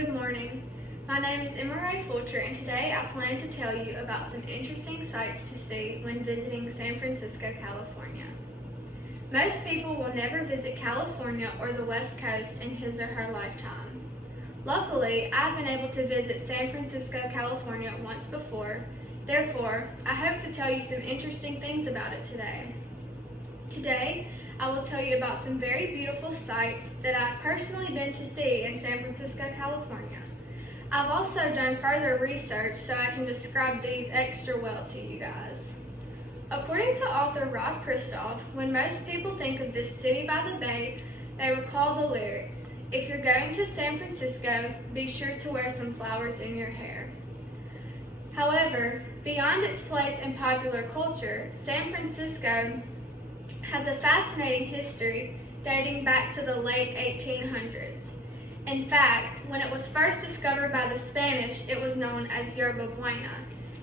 Good morning. My name is Emma Ray Fulcher, and today I plan to tell you about some interesting sights to see when visiting San Francisco, California. Most people will never visit California or the West Coast in his or her lifetime. Luckily, I've been able to visit San Francisco, California once before. Therefore, I hope to tell you some interesting things about it today. Today, I will tell you about some very beautiful sights that I've personally been to see in San Francisco, California. I've also done further research so I can describe these extra well to you guys. According to author Rob Christoph, when most people think of this city by the bay, they recall the lyrics, "If you're going to San Francisco, be sure to wear some flowers in your hair." However, beyond its place in popular culture, San Francisco has a fascinating history dating back to the late 1800s. In fact, when it was first discovered by the Spanish, it was known as Yerba Buena,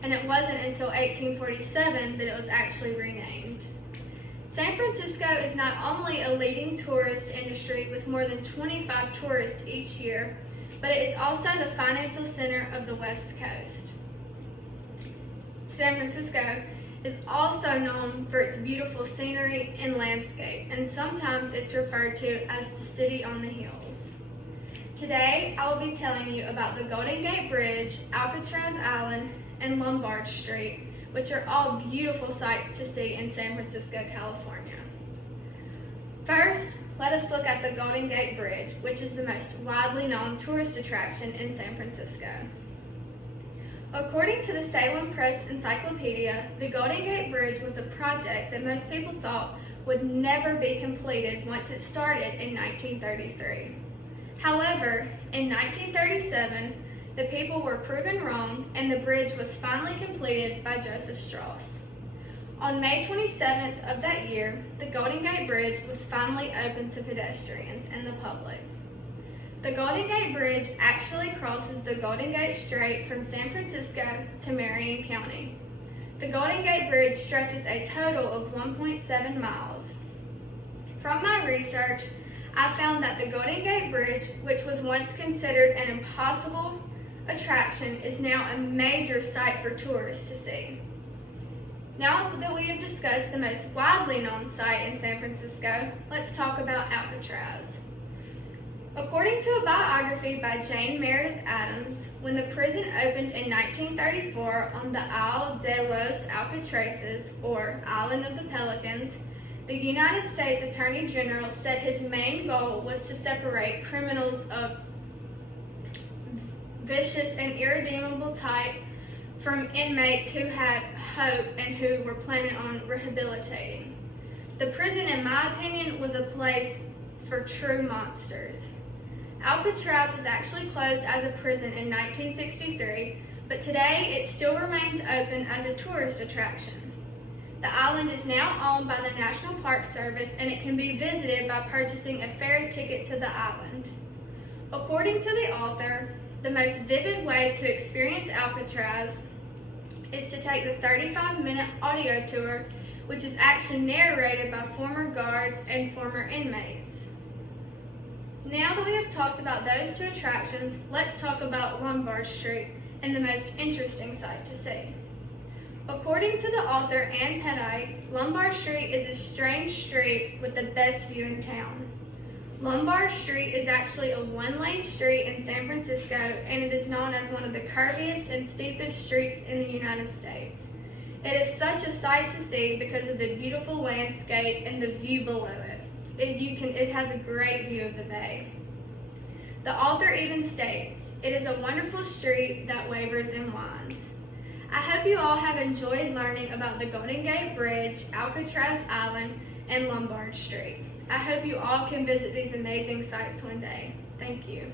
and it wasn't until 1847 that it was actually renamed. San Francisco is not only a leading tourist industry with more than 25 tourists each year, but it is also the financial center of the West Coast. San Francisco is also known for its beautiful scenery and landscape, and sometimes it's referred to as the city on the hills. Today, I will be telling you about the Golden Gate Bridge, Alcatraz Island, and Lombard Street, which are all beautiful sights to see in San Francisco, California. First, let us look at the Golden Gate Bridge, which is the most widely known tourist attraction in San Francisco. According to the Salem Press Encyclopedia, the Golden Gate Bridge was a project that most people thought would never be completed once it started in 1933. However, in 1937, the people were proven wrong and the bridge was finally completed by Joseph Strauss. On May 27th of that year, the Golden Gate Bridge was finally open to pedestrians and the public. The Golden Gate Bridge actually crosses the Golden Gate Strait from San Francisco to Marion County. The Golden Gate Bridge stretches a total of 1.7 miles. From my research, I found that the Golden Gate Bridge, which was once considered an impossible attraction, is now a major site for tourists to see. Now that we have discussed the most widely known site in San Francisco, let's talk about Alcatraz. According to a biography by Jane Meredith Adams, when the prison opened in 1934 on the Isle de los Alcatrazes, or Island of the Pelicans, the United States Attorney General said his main goal was to separate criminals of vicious and irredeemable type from inmates who had hope and who were planning on rehabilitating. The prison, in my opinion, was a place for true monsters. Alcatraz was actually closed as a prison in 1963, but today it still remains open as a tourist attraction. The island is now owned by the National Park Service, and it can be visited by purchasing a ferry ticket to the island. According to the author, the most vivid way to experience Alcatraz is to take the 35-minute audio tour, which is actually narrated by former guards and former inmates. Now that we have talked about those two attractions, let's talk about Lombard Street and the most interesting sight to see. According to the author Ann Petite, Lombard Street is a strange street with the best view in town. Lombard Street is actually a one-lane street in San Francisco, and it is known as one of the curviest and steepest streets in the United States. It is such a sight to see because of the beautiful landscape and the view below it. It has a great view of the bay. The author even states, "It is a wonderful street that wavers and winds." I hope you all have enjoyed learning about the Golden Gate Bridge, Alcatraz Island, and Lombard Street. I hope you all can visit these amazing sites one day. Thank you.